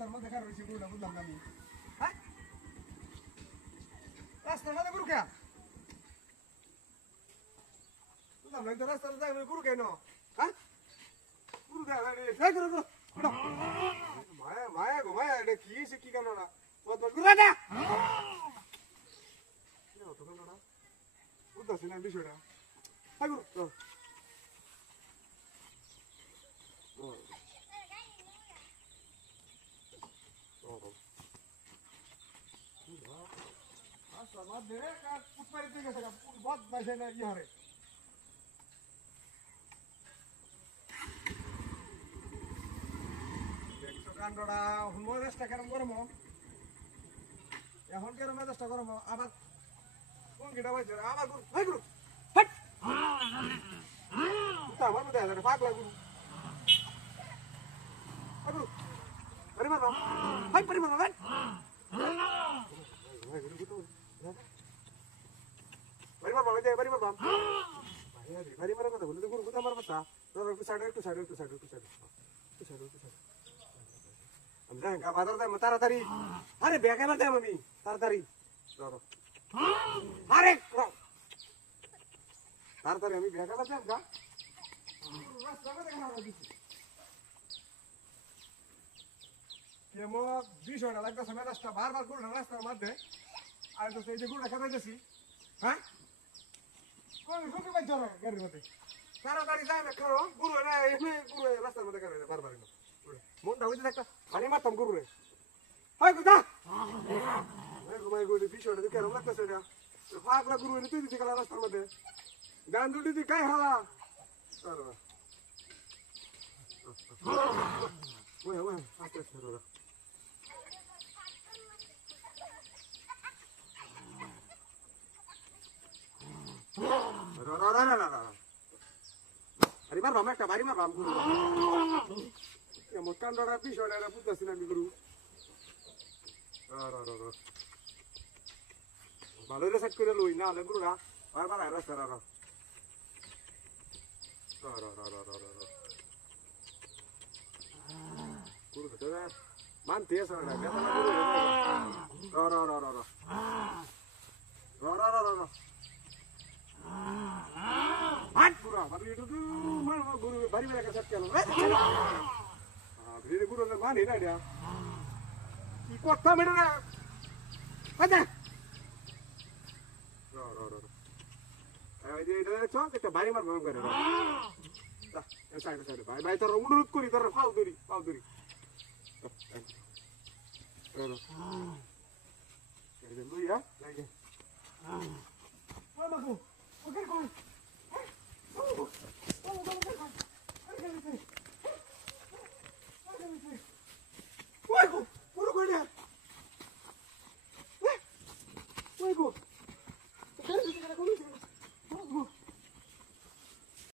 রাস্তার মধ্যে খারাপ হয়েছে গরুটা বুঝলাম না আমি হ্যাঁ রাস্তার মধ্যে গরু কে বুঝলাম না তো রাস্তার যাই গরু কেন হ্যাঁ গরু কে মায়া মায়া গো মায়া এটা কি হয়েছে কি কেন না গরু রাজা বুঝতেছি না বিষয়টা হ্যাঁ গরু बहुत पैसे ना ये हरे কান্ডটা মেজাজটা কেরম গরম এখন কেরম মেজাজটা গরম আবার কোন গিটা বাইছে আবার গুরু ভাই গুরু হট আমার মধ্যে আছে পাগলা গুরু গুরু পরিমাণ ভাই পরিমাণ ভাই পরিমাণ ভাই দে পরিমাণ ভাই ভাই পরিমাণ কথা বলে তো গুরু কথা আমার কথা একটু সাইড আমি যাই বাজার যাই তাড়াতাড়ি আরে ব্যাগ এবার যাই আমি তাড়াতাড়ি আরে তাড়াতাড়ি আমি ব্যাগ এবার যাই কেমন বিষয়টা লাগতেছে মেজাজটা বারবার করুন রাস্তার মধ্যে আর তো এই যে গুড়টা খাইতেছি হ্যাঁ কোন কোথায় পাইছ গাড়ির মধ্যে তাড়াতাড়ি যাই না গুরু না এমনি গুরু রাস্তার মধ্যে গাড়ি বারবার মনটা হইতে একটা পানি মারতাম গরু রে হয় কোথা ঘুমাই গরু বিষয়টা দেখে কেমন লাগতেছে এটা পাগলা গরু এনে তুই দিতে গেল রাস্তার মধ্যে গান দুটি তুই কাই হালা আস্তে আস্তে আরে মারবাম একটা বাড়ি মারবাম গুরু কান্ডটা বিষয়টা বুঝতেছি না আমি গুরু ভালোই সেট করে লই না হলে গুরুরা বারবার রাস্তা গুরু মানতে আছে না গুরু বাড়ি বেলা সেট কেন গুরু মানি না কি করতাম এটা না একটা বাড়ি মার ভাই ভাই তোর অনুরোধ করি তোর ফাল ধরি লইয়া